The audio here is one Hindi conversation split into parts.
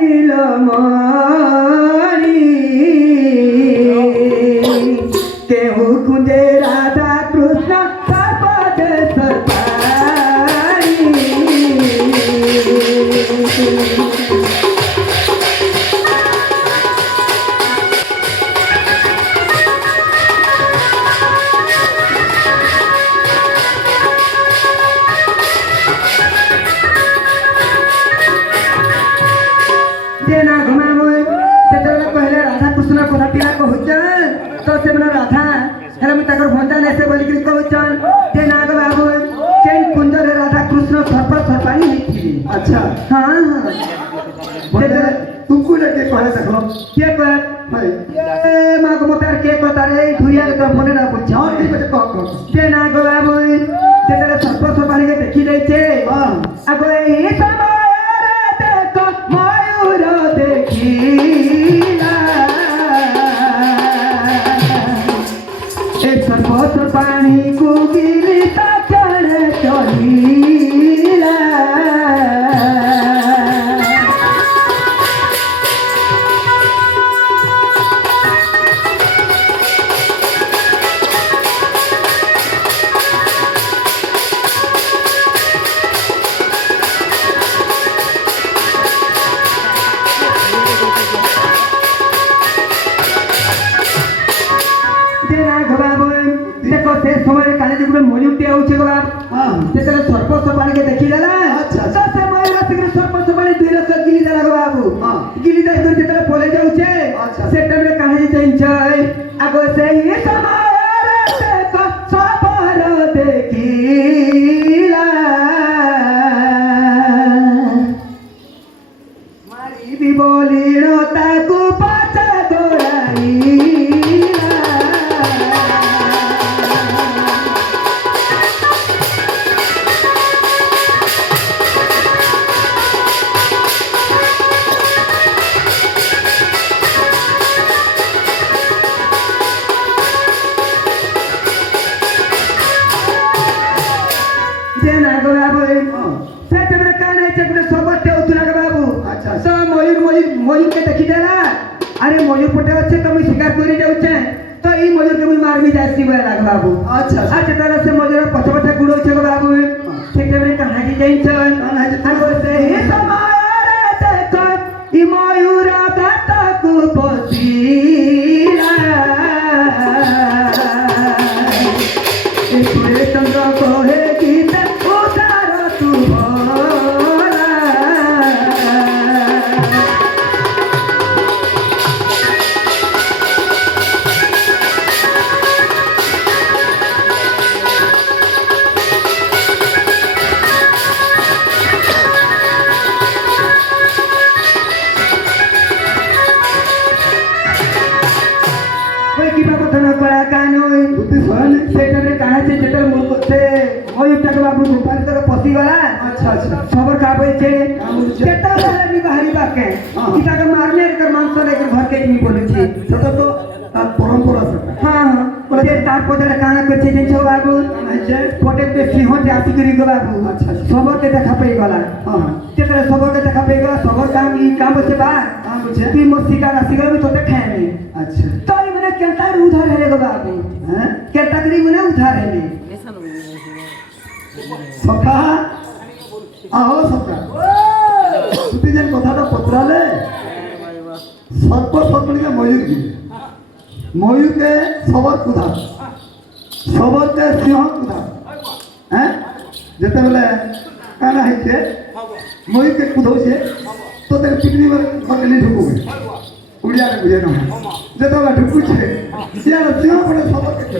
নীলমণি কেউ খুঁজে রাধা কৃষ্ণ সর্বদেশ্বর পারি जे ना घुमा मुई सेतले कहले राधा कृष्ण कथा पिला कहउछन तो से मने राधा हेले मुई ताकर भंडा नेसे बोली कि कहउछन जे ना ग बाबू केन कुंजरे राधा कृष्ण सर्प सर्पानी हिथि अच्छा हां हां बोले तुमको लेके कहले देखो के पर भाई ए मा को मोतार के पता रे धुरिया के तो मने ना पूछ और ठीक है कह जे ना ग बाबू सेतले सर्प सर्पानी के देखि दैछे हां आगो ए समय रे देखो मयूर देखिला ए सर्वत्र पानी को गिरता चढ़ चलीला देखो से समय काले गुटे मयूरटी आउछे गो हां सेतले सर्प सर्पानी के देखि लेला अच्छा तो से मयूर से सर्प सर्पानी दुई रस गिली देला गो बाबू हां गिली दे तो सेतले बोले जाउछे अच्छा से टाइम रे कहानी जाइन आगो से ये समय रे देखो सबर देखिला मारी भी बोली रोता को पाछा दौड़ाईला जेना गो बाबू से तबरे काने चकरे सबते उतला गो बाबू अच्छा तो मयूर के देखि देला अरे मयूर पटे अच्छे तो मैं शिकार करि जाउछे तो ई मयूर के मैं मार भी जासी बोला गो बाबू अच्छा अच्छा ताले से मयूर पछ पछ गुड़ो छे गो बाबू से तबरे कहानी जाइन छन आगो से हे समय रे देखो ई मयूर दात को पसीला ए पूरे चंद्र को है गीत उतार तू भोला कोई की बात न करा कानोई बुद्धि भरले सेटरे कहा से जेतर मूर्ख से मयूर तक बाबू गोपाल तक पसी गला अच्छा अच्छा खबर का होय छे का होय छे? केता वाला नि बाहरी बाके हाँ। इता के मारने कर मांस रे के घर के नि बोले छे সেটা তো তার পরম্পরা সেটা हां हां बोले तार पदरे काना करछे जे छो बाबू আছে फोटे पे सिंह जे आसी करी गो बाबू अच्छा, अच्छा। खबर के देखा पे गला হ্যাঁ केतरे खबर के देखा पे गला खबर काम ई काम से बा কাম বুঝে ती मोर शिकार आसी गला तो देखे नहीं আচ্ছা तो ई मने केता उधार है गो बाबू হ্যাঁ केता करी मने उधार है नहीं সখা আহো সখা তুই যে কথাটা পত্রালে সর্প সর্পণীকে ময়ূর কি ময়ূরকে সবর কুধা সবরকে সিংহ কুধা হ্যাঁ যেতেবেলে কানা হইছে ময়ূরকে কুধৌছে তো তার পিকনি ঘরে নেই ঢুকুবে উড়িয়ারে বুঝে না যেতেবেলে ঢুকুছে সিয়ার সিংহ পড়ে সবরকে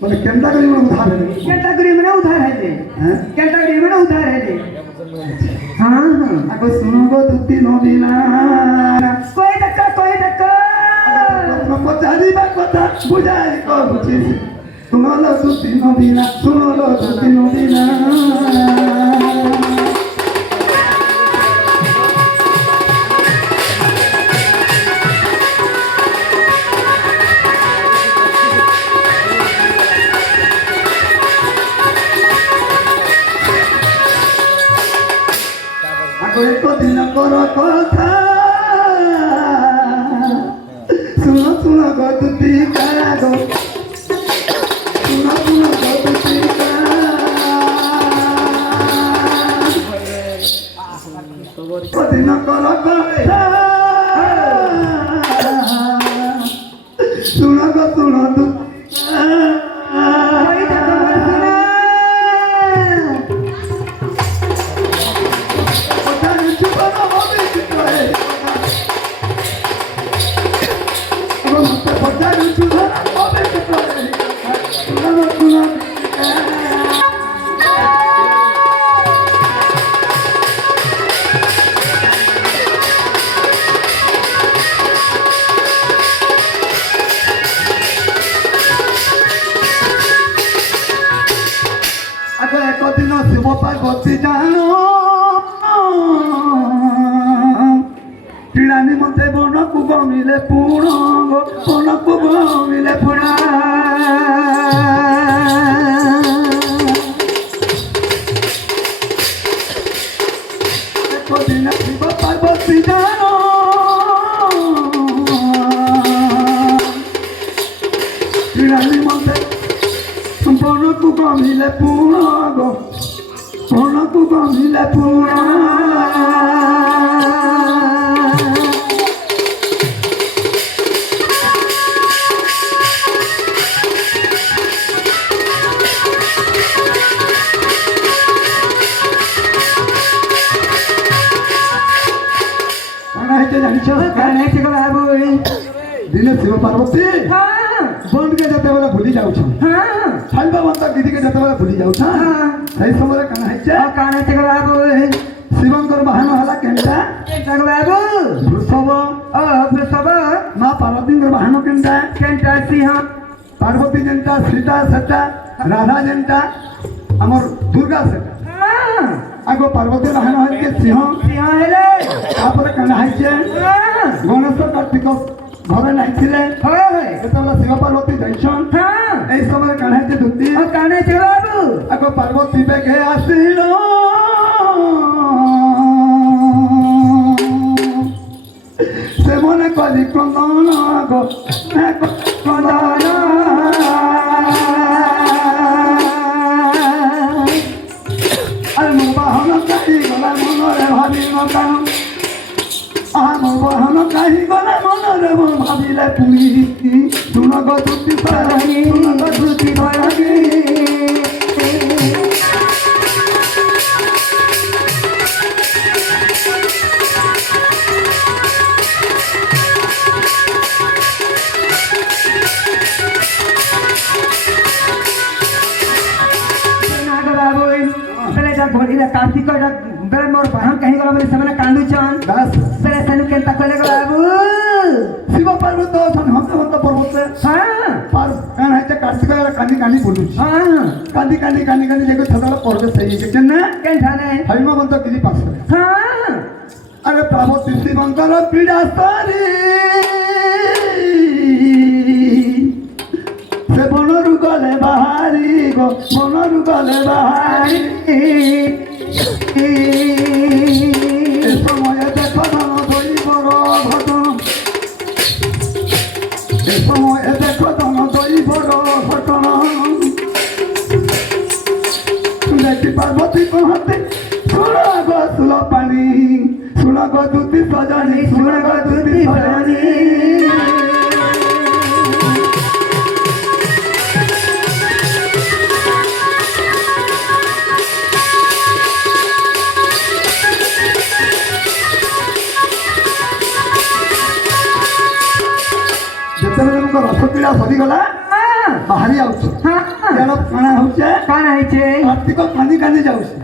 মানে কেন্দ্রা করি মনে উধার হলে कैटेगरी में उधार है दे হ্যাঁ कैटेगरी में उधार है दे हाँ हाँ আগো শুনো গো দুটি নদীনা कोई धक्का পচারিবা কথা বুঝাই বুঝি শুনলো দুটি নদীনা শুনলো দুটি নদীনা আগো এক দিন ଅନ୍ତର କଥା ଶୁଣ ଶୁଣ ଗଦୁତି କାଗ ଶୁଣ ଶୁଣ ଗଦୁତି ଦିନକର କଥା ଶୁଣ ଗ ଶୁଣ ତୁ একদিন শিব পার্বতী জানো ক্রীড়া নিমন্তে বনকু গমিলে পুণ বনকু গমিলে পুণ একদিন শিব পার্বতী জানো ক্রীড়া নিমন্তে বনকু গমিলে পুণ বনকু গমিলে পুণ জানিছ দিনে শিব পার্বতী বনকে যেতবে ভুলি যাচ্ছ খাইবা মত গিরিকে যেতবে ভুলি যাচ্ছ সেই সময় কানা হয়েছে শিবঙ্কর বাহন হলা কেনটা বাবু বৃষভ বৃষভ মা পার্বতীঙ্কর বাহন কেনটা কেনটা সিংহ পার্বতী যেটা সীতা সেটা রাধা যেটা আমার দুর্গা সেটা আগ পার্বতী বাহন হয়েছে সিংহ সিংহ হেলে তারপরে কানা হয়েছে গণেশ কার্তিক ঘরে নাইছিলে যেতবে শিব পার্বতী যাইছন এই সময় কানা হয়েছে ধুতি কানে বাবু আগ পার্বতী বেগে আসিল সে মনে করি ক্রন্দন গো ক্রন্দন আর মো বাহন কাহি গলা মনরে ভাবি নকান আমার বাহন কাহি গলা মনরে মো ভাবিলে পুরি শুন গো দুটি পারি শুন গো দুটি পারি ঘড়িলে কার্তিক বেলে মোর বাহন কাহি গলা বলে সেমানে কান্দুছন দাস বেলে সেনু কেনতা কইলে গো বাবু শিব পার্বতী অছন হতে হতে পর্বতে পার কান হইতে কার্তিক কানি কানি বলুছি কান্দি কান্দি কান্দি কান্দি যেগো ছদাল পর্বত সেই কেন কেনঠানে হরিমবন্ত গিরি পাশে আরে পার্বতী শিবঙ্কর পীড়া সারি সে বনরু গলে বাহারি গো বনরু গলে বাহারি এ সময়ে দেখো ধন দই বড় ঘটন এ সময়ে দেখো ধন দই বড় ঘটন দেখি পার্বতী কহতে শুণ গো সুল পানি শুণ গো দুতি সজনী শুণ গো দুতি সজনী যেତେବେଳେ ମୋ ରଥ ପିଲା ସରିଗଲା ବାହାରି ଯାଉଛି ତେଣୁ କାଣା ହଉଛି କାଣା ହେଇଛେ କାର୍ତ୍ତିକ କାନ୍ଦି କାନ୍ଦି ଯାଉଛି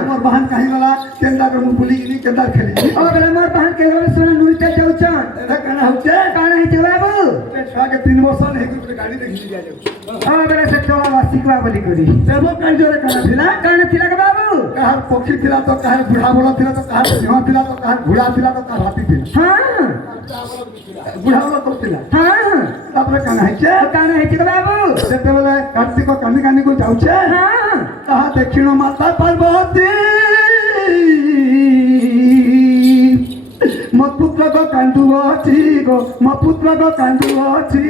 ମୋର ବାହାନ କାହିଁ ଗଲା କେନ୍ଦାରେ ମୁଁ ବୁଲିକିନି କେନ୍ଦାର ଖେଳିଲି ଓ ବେଲେ ମୋର ବାହନ କେ ଗଲେ ସୁନା নুইতে যাউছন এটা কাଣା হচ্ছে কাଣା ହେଇଛେ বাবু ଏ ଛୁଆକେ 3 ବର୍ଷ ନେଇକି ଗୋଟେ ଗାଡ଼ି ଦେଖିକି ଦିଆଯାଉଛି ଓ ବେଲେ ସେ ଛୁଆ ଶିଖବା ବୋଲି କରି ଦେବ କାର୍ଯ୍ୟରେ କାଣା ଥିଲା କାଣା ଥିଲା କେ ବାবু କାହାର ପକ୍ଷୀ ଥିଲା ତ କାହାର ବୁଢ଼ା ବଳ ଥିଲା ତ କାହାର ସିଂହ ଥିଲା ତ କାହାର ଘୋଡ଼ା ଥିଲା ତ କାହାର ହାତୀ ଥିଲା ବୁଢ଼ା ବଳ କରୁଥିଲା ତାପରେ କାଣା ହେଇছে କାଣା ହେଇଛେ କେ ବାবু ଯେତେବେଳେ କାର୍ତ୍ତିକ କାନ୍ଦି କାନ୍ଦିକୁ ଯାଉଛେ ତାହା ଦେଖିଣ ମାତା ପାର୍ବତୀ पुत्र को कांदु अछि गो मो पुत्र को कांदु अछि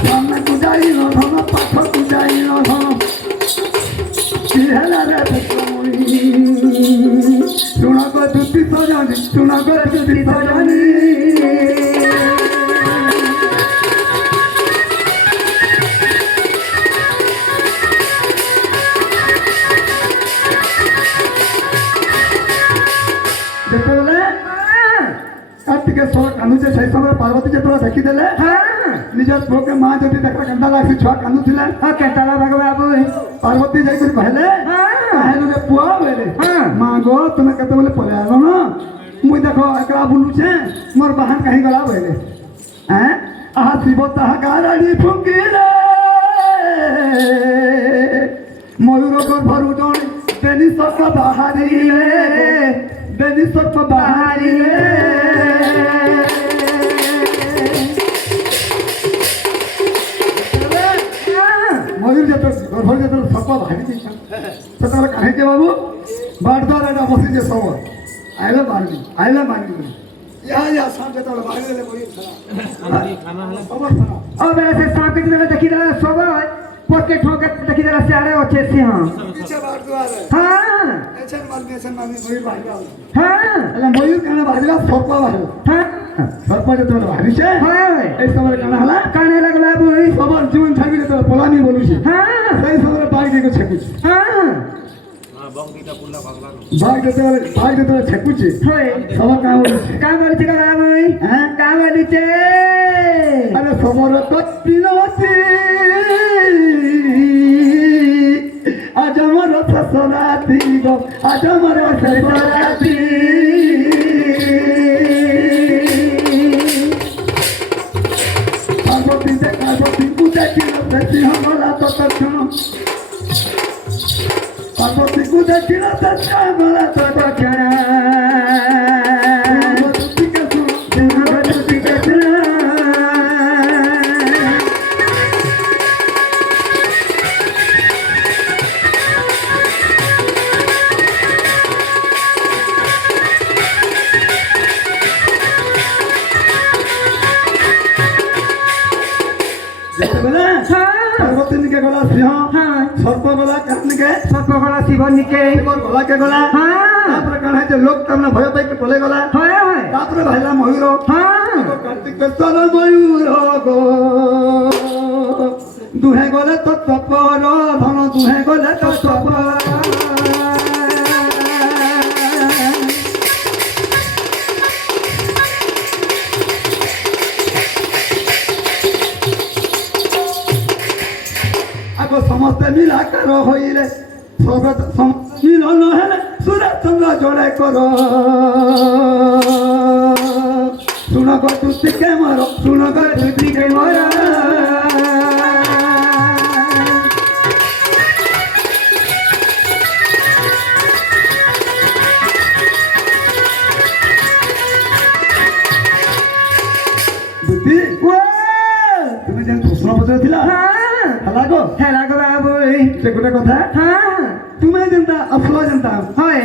सामने को जाई न धन पाठ को जाई न धन की हेला रे पुत्र मोई सुन को दुति सजनी सुन को दुति सजनी ଯେତେବେଳେ କାର୍ତ୍ତିକେଶ୍ୱର କାନ୍ଦୁଛେ ସେଇ ସମୟରେ ପାର୍ବତୀ ଯେତେବେଳେ ଦେଖିଦେଲେ ନିଜର ପୁଅକେ ମା ଯଦି ଦେଖିଲେ କେନ୍ତା ଲାଗ୍ସି ଛୁଆ କାନ୍ଦୁଥିଲେ କେନ୍ତା ଭାଗ ବାବୁ ପାର୍ବତୀ ଯାଇକରି କହିଲେ କାହିଁକି ରେ ପୁଅ ବୋଇଲେ ମା ଗো ତୁମେ କେତେବେଳେ ପଳେଇ ଆଇଲ ନା ମୁଇଁ ଦେଖ ଏକଲା ବୁଲୁଛେ ମୋର ବାହାନ କାହିଁ ଗଲା ବୋଇଲେ ଆହା ଶିବ ତାହା ଗାରାଡ଼ି ଫୁଙ୍କିଲେ ମୟୂର ଗର୍ଭରୁ ଜଣେ ବେନି ସକ ବାହାରିଲେ ବେନି ସକ ବାହାରିଲେ ମୟୂର ଯେତେବେଳେ ଗର୍ଭରୁ ଯେତେବେଳେ ସକ ବାହାରି ଦେଇଛନ୍ ସେତେବେଳେ କାହିଁକି ବାବୁ ବାଟଦ୍ୱାର ଏଇଟା ବସିଛେ ସବ ଆଇଲେ ବାହାରି ଆଇଲେ ବାହାରି ୟା ସାପ ଯେତେବେଳେ ବାହାରିଲେ ମୟୂର अब ऐसे सांप के तरह देखी रहा सब पोके ठोके देखी रहा सियारे अच्छे से हां पीछे बाटद्वार हां एछन मारनी मयूर बाहर हां એટલે મયુર કાને બાહરિલા સર્પ બાહર हां સર્પ જેତେବେଳେ ବାହାରିছে हां এই সময় কানে হলা काने लगला बुई সবার জীবন ছাড়ি যেতেବେଳେ পলানি বলুছে हां সেই সময় বাঘ দিকে ছেকুছে हां বাঘ যেতেବେଳେ ছেকুছে होय সবার কাম বলুছে का बोलছে का बुई হ্যাঁ का बोलছে আরে সবার কত্তি নতি আজ আমার সসরাতি গো আজ আমার সসরাতি পার্বতী দেখি দেখি হমলা তো তখন পার্বতী দেখি না হমলা তো তখন পার্বতী গলা সিংহ সর্প গলা কাহনিকে সর্প গলা শিব নিকে শিবর গলা কে গলা তারপরে কানা যে লোক তামনা ভয় পাই পলে গলা হয় হয় তারপরে ভাইলা ময়ূর কার্তিকেশ্বর ময়ূর গো দুহে গলে তো তপর ধন দুহে গলে তো তপর ସମସ୍ତେ ମିଳାକାର ହୋଇଲେ ମିଳନ ହେଲେ ସୁର ଚନ୍ଦ୍ର ଜଣେ କର ଶୁଣ ଗୁ ଟିକେ ମର ଶୁଣ ଗୁ ଟିକେ ମର ଦୁତି ତୁମେ ଯେନ୍ ପ୍ରଶ୍ନ ପଚାରିଥିଲା ହେଲାଗୋ ହେଲାଗୋ ବାବୁ ସେ ଗୋଟେ କଥା ହଁ ତୁମେ ଯେନ୍ତା ଅଫଲ ଯେନ୍ତା হয়